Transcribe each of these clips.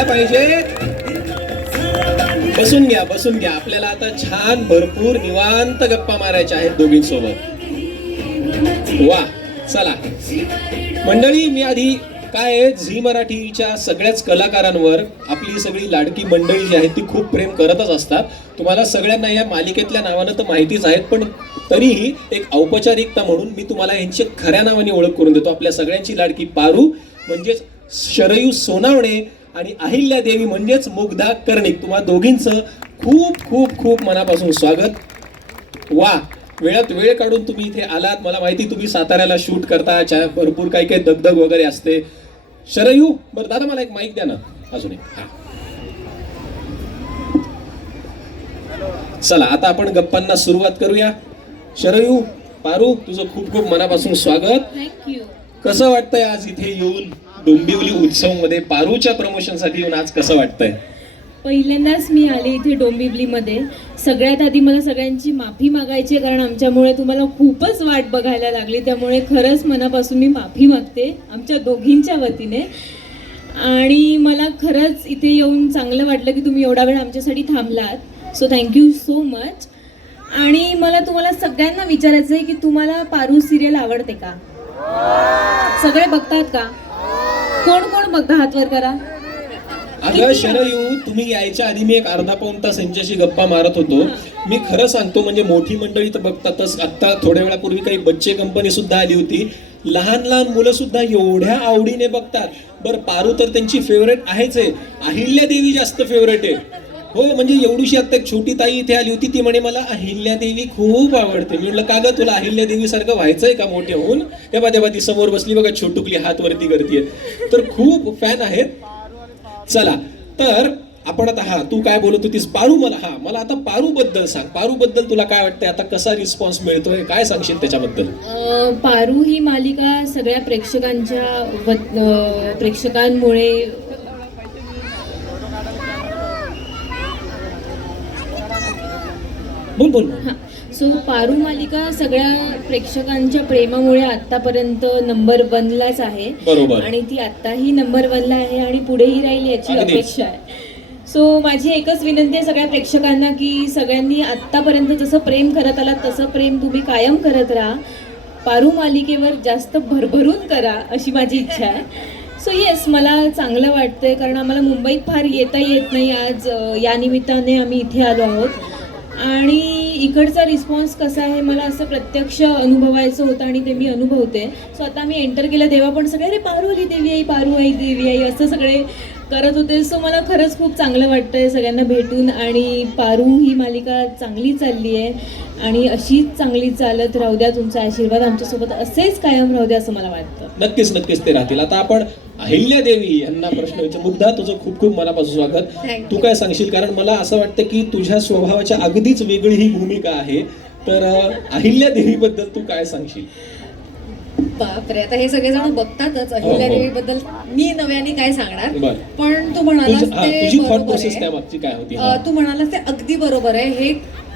झाल्या पाहिजे. बसून घ्या बसून घ्या. आपल्याला आता छान भरपूर निवांत गप्पा मारायच्या आहेत दोघींसोबत. वा चला. मंडळी मी आधी काय आहे, झी मराठीच्या सगळ्याच कलाकारांवर आपली सगळी लाडकी मंडळी जी आहेत ती खूप प्रेम करतच असतात. तुम्हाला सगळ्यांना या मालिकेतल्या नावानं तर माहितीच आहेत पण तरीही एक औपचारिकता म्हणून मी तुम्हाला यांची खऱ्या नावाने ओळख करून देतो. आपल्या सगळ्यांची लाडकी पारू म्हणजेच शरयू सोनावणे आणि अहिल्या देवी म्हणजेच मुग्धा कर्णिक. तुम्हा दोघींचं खूप खूप खूप मनापासून स्वागत. वा वेळात वेळ काढून तुम्ही इथे आलात. मला माहिती तुम्ही साताऱ्याला शूट करता भरपूर काही काही दगदग वगैरे असते. शरयू बरं दादा मला एक माईक द्या ना. अजून एक. हा. चला आता आपण गप्पांना सुरुवात करूया. शरयू पारू तुझं खूप खूप मनापासून स्वागत. कसं वाटतंय आज इथे येऊन? डोंबिवली उत्सवमध्ये पारूच्या प्रमोशनसाठी येऊन आज कसं वाटतंय? पहिल्यांदाच मी आले इथे डोंबिवलीमध्ये. सगळ्यात आधी मला सगळ्यांची माफी मागायची आहे, कारण आमच्यामुळे तुम्हाला खूपच वाट बघायला लागली. त्यामुळे खरंच मनापासून मी माफी मागते आमच्या दोघींच्या वतीने. आणि मला खरंच इथे येऊन चांगलं वाटलं की तुम्ही एवढा वेळ आमच्यासाठी थांबलात. So thank you so much आणि मला तुम्हाला सगळ्यांना विचारायचं आहे की तुम्हाला पारू सिरियल आवडते का? सगळे बघतात का? कोण कोण बघता हात वर करा? अगं शरयू तुम्ही यायच्या आधी मी एक अर्धा पाऊण तास यांच्याशी गप्पा मारत होतो. मी खरं सांगतो म्हणजे मोठी मंडळी तर बघतातच. आता थोड्या वेळापूर्वी काही बच्चे कंपनी सुद्धा आली होती. लहान लहान मुलं सुद्धा एवढ्या आवडीने बघतात. बरं पारू तर त्यांची फेवरेट आहेच आहे. अहिल्या देवी जास्त फेवरेट आहे. हो म्हणजे एवढीशी आता एक छोटी ताई इथे आली होती ती म्हणे मला अहिल्यादेवी खूप आवडते. मी म्हटलं का ग तुला अहिल्यादेवी सारखं व्हायचंय का मोठे होऊन? तेव्हा तेव्हा ती समोर बसली बघा छोटुकली हात वरती करते तर खूप फॅन आहेत. चला तर आपण आता हा तू काय बोलत होतीस? पारू मला हा मला आता पारू बद्दल सांग. पारू बद्दल तुला काय वाटतंय? आता कसा रिस्पॉन्स मिळतोय? काय सांगशील त्याच्याबद्दल? पारू ही मालिका सगळ्या प्रेक्षकांच्या प्रेक्षकांमुळे बोल बोल. हा. सो पारू मालिका सगळ्या प्रेक्षकांच्या प्रेमामुळे आतापर्यंत नंबर वनलाच आहे. बरोबर. आणि ती आत्ताही नंबर वनला आहे आणि पुढेही राहील याची अगदीच. अपेक्षा आहे. सो माझी एकच विनंती आहे सगळ्या प्रेक्षकांना की सगळ्यांनी आत्तापर्यंत जसं प्रेम करत आलात तसं प्रेम तुम्ही कायम करत राहा. पारू मालिकेवर जास्त भरभरून करा अशी माझी इच्छा आहे. सो येस मला चांगलं वाटतंय कारण आम्हाला मुंबईत फार येता येत नाही. आज अ, या निमित्ताने आम्ही इथे आलो आहोत. आणि इकडचा रिस्पॉन्स कसा आहे मला असं प्रत्यक्ष अनुभवायचं होतं आणि ते मी अनुभवते. सो आता मी एंटर केलं तेव्हा पण सगळे अरे पारुली देवी आई पारू आई देवी आई असं सगळे करत होते. सो मला खरंच खूप चांगलं वाटतंय सगळ्यांना भेटून आणि पारू ही मालिका चांगली चालली आहे आणि अशीच चांगली चालत राहू द्या. तुमचा आशीर्वाद आमच्यासोबत असेच कायम राहू द्या असं मला वाटतं. नक्कीच नक्कीच ते राहतील. आता आपण अहिल्या देवी यांना प्रश्न विचार मुग्धा तुझं खूप खूप मनापासून स्वागत. तू काय सांगशील? कारण मला असं वाटतं की तुझ्या स्वभावाच्या अगदीच वेगळी ही भूमिका आहे. तर अहिल्या देवी बद्दल तू काय सांगशील? बापरे आता हे सगळेजण बघतातच हो, अहिल्या हो. देवी बद्दल मी नव्याने काय सांगणार? पण तू हा, ते हा. म्हणालास ते अगदी बरोबर आहे. हे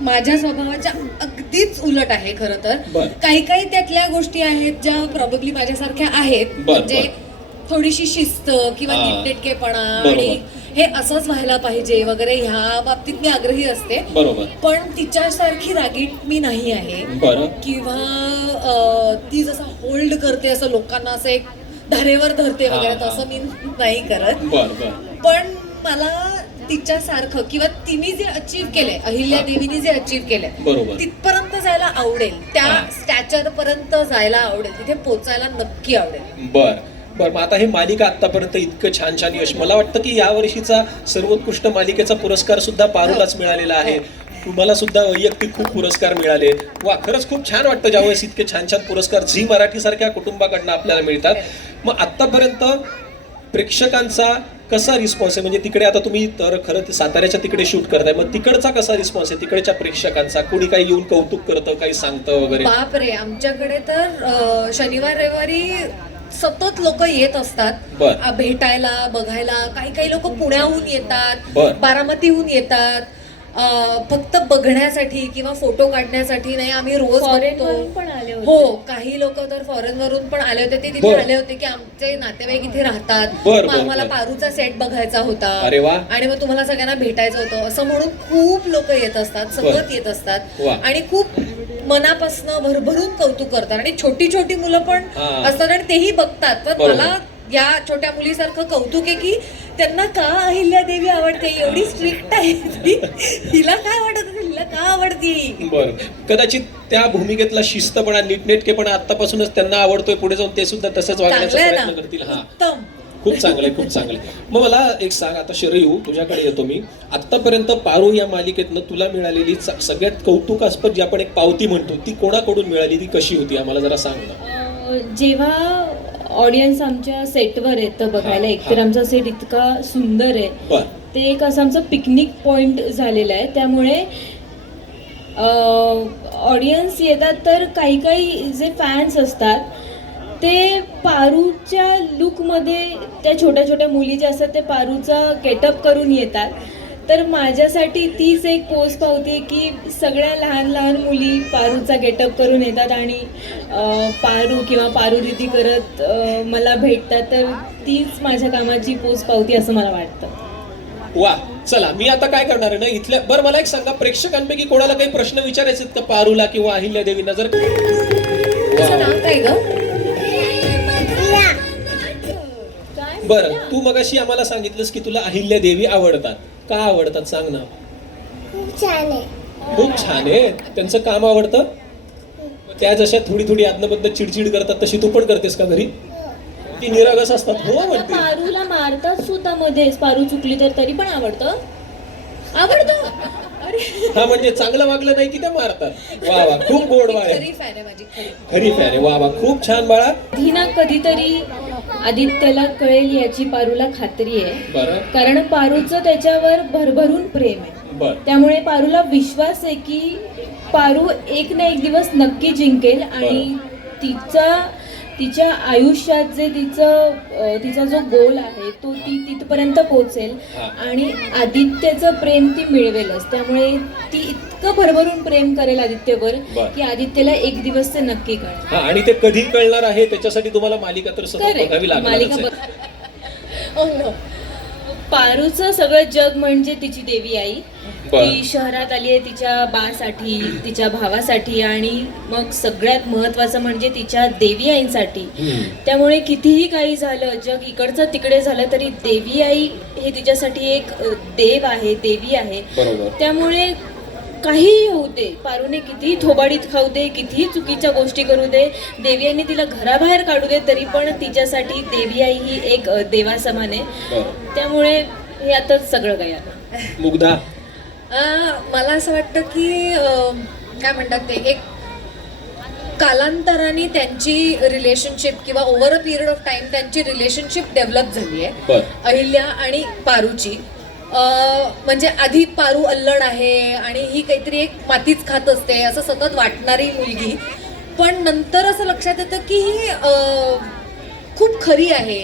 माझ्या स्वभावाच्या अगदीच उलट आहे खरं तर. काही काही त्यातल्या गोष्टी आहेत ज्या प्रॉब्लेमली माझ्यासारख्या आहेत. म्हणजे. थोडीशी शिस्त किंवा हा. नीटनेटकेपणा बरोबर. आणि हे असंच व्हायला पाहिजे वगैरे ह्या बाबतीत मी आग्रही असते. बरोबर. पण तिच्यासारखी रागीट मी नाही आहे. बरं. किंवा अ, ती जसं होल्ड करते असं लोकांना असं एक धारेवर धरते वगैरे हा. तसं मी नाही करत. बर बर. पण मला तिच्यासारखं किंवा तिने जे अचीव केलंय अहिल्या. देवीने जे अचीव केलंय बरोबर. तिथपर्यंत जायला आवडेल. त्या हा. स्टॅचर पर्यंत जायला आवडेल. तिथे पोचायला नक्की आवडेल. बर. बरं मग आता हे मालिका आतापर्यंत इतकं छान छान यश. मला वाटतं की या वर्षीचा सर्वोत्कृष्ट मालिकेचा पुरस्कार सुद्धा पारूलाच मिळालेला आहे. तुम्हाला सुद्धा वैयक्तिक खूप पुरस्कार मिळाले. वा खरंच खूप छान वाटतं ज्यावेळेस इतके छान छान पुरस्कार झी मराठी सारख्या कुटुंबाकडनं आपल्याला मिळतात. मग आतापर्यंत प्रेक्षकांचा कसा रिस्पॉन्स आहे? म्हणजे तिकडे आता तुम्ही तर खरं ते साताऱ्याच्या तिकडे शूट करताय. मग तिकडचा कसा रिस्पॉन्स आहे? तिकडच्या प्रेक्षकांचा? कोणी काही येऊन कौतुक करतं काही सांगतं वगैरे? बापरे आमच्याकडे तर शनिवार रविवारी सतत लोक येत असतात बर. भेटायला बघायला काही काही लोक पुण्याहून येतात बर. बारामतीहून येतात अं, फक्त बघण्यासाठी किंवा फोटो काढण्यासाठी नाही आम्ही रोज Foreign बघतो वरून पण आले होते. हो काही लोक तर फॉरेन वरून पण आले होते ते तिथे बरं. आले होते की आमचे नातेवाईक इथे राहतात बरं, मग बरं, आम्हाला बरं. पारूचा सेट बघायचा होता अरे वा. आणि मग तुम्हाला सगळ्यांना भेटायचं होतं असं म्हणून खूप लोक येत असतात सतत. येत असतात वा. आणि खूप मनापासनं भरभरून कौतुक करतात. आणि छोटी छोटी मुलं पण. असतात आणि तेही बघतात. तर. मला या छोट्या मुलीसारखं कौतुक आहे की त्यांना का अहिल्या देवी आवडते? एवढी स्ट्रिक्ट आहे. हिला काय असेल? हिला का आवडती? बर. कदाचित त्या भूमिकेतला शिस्तपणा नीटनेटकेपणा आतापासूनच त्यांना आवडतोय. पुढे जाऊन ते सुद्धा तसंच वागण्याचा प्रयत्न करतील. हा. खूप चांगलंय खूप चांगलंय मग मला एक सांग आता शरयू तुझ्याकडे येतो मी. आतापर्यंत पारू या मालिकेतनं तुला मिळालेली सगळ्यात कौतुकास्पद जी आपण एक पावती म्हणतो ती कोणाकडून मिळाली ती कशी होती आम्हाला जरा सांग ना. जेव्हा ऑडियन्स आमच्या सेटवर येतं बघायला हा, एकतर हा. आमचा सेट इतका सुंदर आहे. बर. ते एक असं आमचं पिकनिक पॉइंट झालेलं आहे. त्यामुळे ऑडियन्स येतात तर काही काही जे फॅन्स असतात ते पारूच्या लुकमध्ये त्या छोट्या छोट्या मुली ज्या असतात ते पारूचा गेटअप करून येतात. तर माझ्यासाठी तीच एक पोस्ट पावती की सगळ्या लहान लहान मुली पारूचा गेटअप करून येतात आणि पारू किंवा पारू दिदी करत मला भेटतात. तर तीच माझ्या कामाची पोस्ट पावती असं मला वाटतं. वा चला मी आता काय करणार आहे ना इथल्या बरं मला एक सांगा प्रेक्षकांपैकी कोणाला काही प्रश्न विचारायचे का पारूला किंवा अहिल्या देवींना जर काय ग? बरं तू मगाशी आम्हाला सांगितलंस की तुला अहिल्या देवी आवडतात. का आवडतात? सांग ना. खूप छान आहे. खूप छान आहे. त्यांचं काम आवडतं? त्या जशा थोडी थोडी आदनबद्द चिडचिड करतात तशी तू पण करतेस का घरी? ती निरागस असतात. हो आता म्हणते पारूला मारतात सुद्धा मध्येच. पारू चुकली तर तरी पण आवडतं. आवडतं? अरे. हा म्हणजे चांगलं वागलं नाही की ते मारतात. वा वा खूप गोड वा आहे खरी फॅन आहे माझी खरी. खरी फॅन आहे. वा वा खूप छान बाळा. कधी ना कधीतरी आदित्यला कळेल याची पारूला खात्री आहे. बरं. कारण पारूचं त्याच्यावर भरभरून प्रेम आहे. बर. त्यामुळे पारूला विश्वास आहे की पारू एक ना एक दिवस नक्की जिंकेल आणि तिचा तिच्या आयुष्यात जे तिचं अं, तिचा जो गोल आहे तो ती तिथपर्यंत पोहोचेल. आणि आदित्यचं प्रेम ती मिळवेलच त्यामुळे ती इतकं भरभरून प्रेम करेल आदित्यवर बर. की आदित्यला एक दिवस ते नक्की कळेल हा आणि ते कधी कळणार आहे त्याच्यासाठी तुम्हाला मालिका तर सतत Correct. मालिका बघ- Oh no. पारूचं सगळं जग म्हणजे तिची देवी आई. ती शहरात आली आहे तिच्या बासाठी तिच्या भावासाठी आणि मग सगळ्यात महत्वाचं म्हणजे तिच्या देवी आईंसाठी त्यामुळे कितीही काही झालं जग इकडचं तिकडे झालं तरी देवी आई हे तिच्यासाठी एक देव आहे देवी आहे. त्यामुळे काहीही होऊ दे पारूने कितीही थोबाडीत खाऊ दे कितीही चुकीच्या गोष्टी करू दे देवी आईने तिला घराबाहेर काढू दे तरी पण तिच्यासाठी देवी आई ही एक देवासमान आहे. त्यामुळे हे आता सगळं काही आता मुग्धा. मला असं वाटतं की काय म्हणतात ते एक कालांतराने त्यांची रिलेशनशिप किंवा over a period of time त्यांची रिलेशनशिप डेव्हलप झाली आहे. अहिल्या आणि पारूची. म्हणजे आधी पारू अल्लड आहे आणि ही काहीतरी एक मातीच खात असते असं सतत वाटणारी मुलगी. पण नंतर असं लक्षात येतं की ही खूप खरी आहे.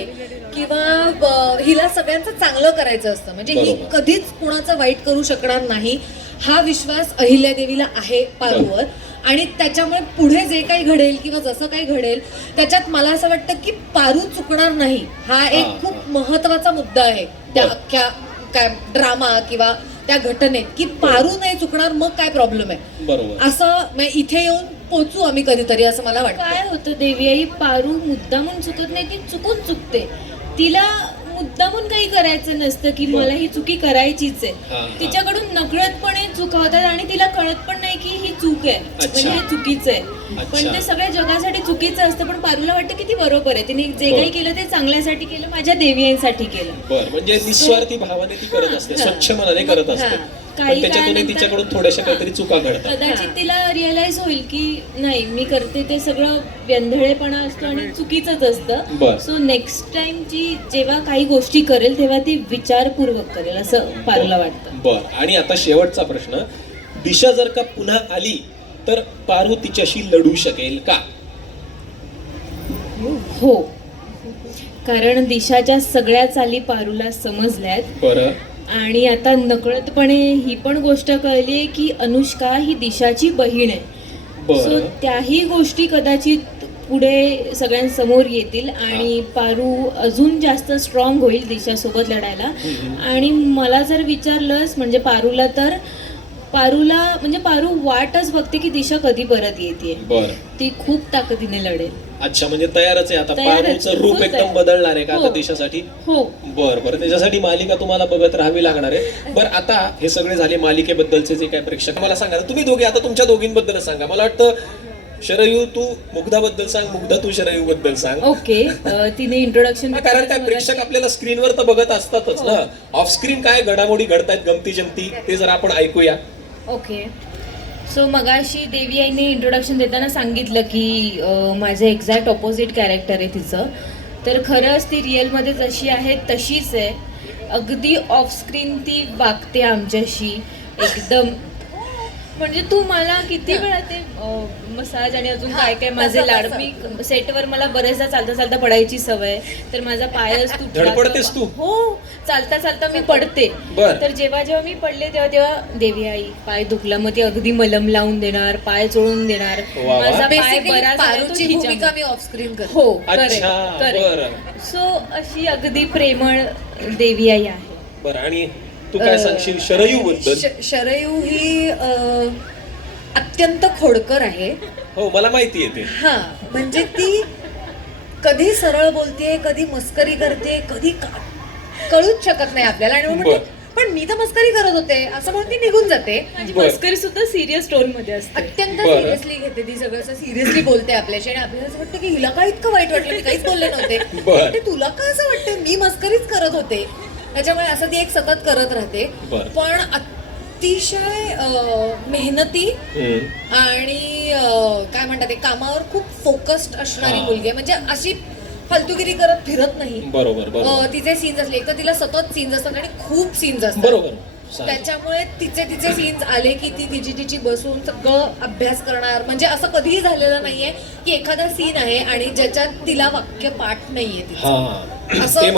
किंवा हिला सगळ्यांचं चांगलं करायचं असतं. म्हणजे ही बरोबर. कधीच कुणाचं वाईट करू शकणार नाही. हा विश्वास अहिल्यादेवीला आहे पारूवर आणि त्याच्यामुळे पुढे जे काही घडेल किंवा जसं काही घडेल त्याच्यात मला असं वाटतं की पारू चुकणार नाही. हा एक हा, खूप. महत्त्वाचा मुद्दा आहे. त्या बरं. अख्ख्या काय ड्रामा किंवा त्या घटनेत. की पारू नाही चुकणार मग काय प्रॉब्लेम आहे? बरोबर. असं म्हणजे इथे येऊन पोचू आम्ही कधीतरी असं मला वाटतं. काय होतं देवी आई? पारू मुद्दामून चुकत नाही ती चुकून चुकते. तिला मुद्दामून काही करायचं नसतं की बरं. मला ही चुकी करायचीच हा, आहे. हा. तिच्याकडून नकळतपणे चुकवतात आणि तिला कळत पण नाही की ही चूक आहे. म्हणजे हे चुकीचं आहे. पण. ते सगळ्या जगासाठी चुकीचं असतं पण पारूला वाटतं की ती बरोबर आहे. तिने जे बरं. काही केलं ते चांगल्यासाठी केलं माझ्या देवी आईंसाठी केलं म्हणजे निस्वार्थी भावाने ती करत असते स्वच्छ मनाने करत असते. हा. काही तिच्याकडून थोड्याशा काहीतरी चुका घडतात. कदाचित तिला रिअलाइज होईल की नाही मी करते ते सगळं व्यंधळेपणा असतो आणि चुकीचंच. असतं. सो नेक्स्ट टाइम जी जेव्हा काही गोष्टी करेल तेव्हा ती विचारपूर्वक करेल असं पारूला वाटतं. बर. आणि आता शेवटचा प्रश्न दिशा जर का पुन्हा आली तर पारू तिच्याशी लढू शकेल का? हो. कारण दिशाच्या सगळ्या चाली पारूला समजल्यात. बरं. आणि आता नकळतपणे ही पण गोष्ट कळली की अनुष्का ही दिशाची बहीण आहे. सो त्याही गोष्टी कदाचित पुढे सगळ्यांसमोर येतील आणि पारू अजून जास्त स्ट्रॉंग होईल दिशासोबत लढायला. आणि मला जर विचारलंस म्हणजे पारूला तर पारूला म्हणजे पारू वाटच बघते की दिशा कधी परत येते ती खूप ताकदीने लढेल. अच्छा म्हणजे तयारच आहे आता. तयारच. पारूचं रूप एकदम तयार. बदलणार आहे का आता हो. देशासाठी? हो. बर बरं. त्याच्यासाठी मालिका तुम्हाला बघत राहावी लागणार आहे. बरं आता हे सगळे झाले मालिकेबद्दलचे जे काय प्रेक्षक. मला सांगा ना, तुम्ही दोघे आता तुमच्या दोघींबद्दल सांगा. मला वाटतं शरयू तू मुग्धाबद्दल सांग मुग्धा तू शरयू बद्दल सांग. ओके. अ, तिने इंट्रोडक्शन हा, कारण काय प्रेक्षक आपल्याला स्क्रीनवर तर बघत असतातच ना. ऑफ स्क्रीन काय घडामोडी घडतायत गमती जमती ते जर आपण ऐकूया. ओके. सो मगाशी देवी आईने इंट्रोडक्शन देताना सांगितलं की माझं एक्झॅक्ट ऑपोजिट कॅरेक्टर आहे तिचं. तर खरंच ती रिअलमध्ये जशी आहे तशीच आहे. अगदी ऑफस्क्रीन ती वागते आमच्याशी. एकदम म्हणजे तू मला किती वेळा ते मसाज आणि अजून काय काय माझे लाड. मी सेटवर मला बरेचदा चालता चालता पडायची सवय तर माझा पायच धडपडतेस तू? हो चालता चालता मी पडते. तर जेव्हा जेव्हा मी पडले तेव्हा तेव्हा देवी आई पाय दुखला मग ती अगदी मलम लावून देणार पाय चोळून देणार. माझा पाय बरा तो स्क्रीन करते हो अच्छा बरं सो अशी अगदी प्रेमळ देवी आई आहे बरं आणि तू काय सांगशील शरयू बद्दल शरयू ही अ, अत्यंत खोडकर आहे. हो मला माहिती आहे ते. हा म्हणजे ती कधी सरळ बोलते कधी मस्करी करते कधी का- कळूच शकत नाही आपल्याला. आणि बर. पण मी तर मस्करी करत होते. असं म्हणून ती निघून जाते. माझी बर. मस्करी सुद्धा सिरियस टोनमध्ये असते. अत्यंत बरं. सिरियसली घेते ती सगळं. असं सिरियसली बोलते आपल्याशी. आणि आपल्याला असं वाटतं की हिला काय इतकं वाईट वाटलं? मी काहीच बोलले नव्हते. बरं. ते तुला काय असं वाटतं मी मस्करीच करत होते. त्याच्यामुळे असं ती एक सतत करत राहते बरं. पण अतिशय अं, मेहनती. आणि अं, काय म्हणतात ते कामावर खूप फोकस्ड असणारी हा. मुलगी आहे म्हणजे अशी फालतुगिरी करत फिरत नाही बरोबर बरोबर अं, तिचे सीन्स असले एक तर तिला सतत सीन्स असतात आणि खूप सीन्स असतात बरोबर सांग. त्याच्यामुळे तिचे तिचे सीन्स आले की ती तिची तिची बसून सगळं अभ्यास करणार म्हणजे असं कधीही झालेलं नाहीये की एखादा सीन आहे आणि ज्याच्यात तिला वाक्य पाठ नाहीये तिचं. हा असं ते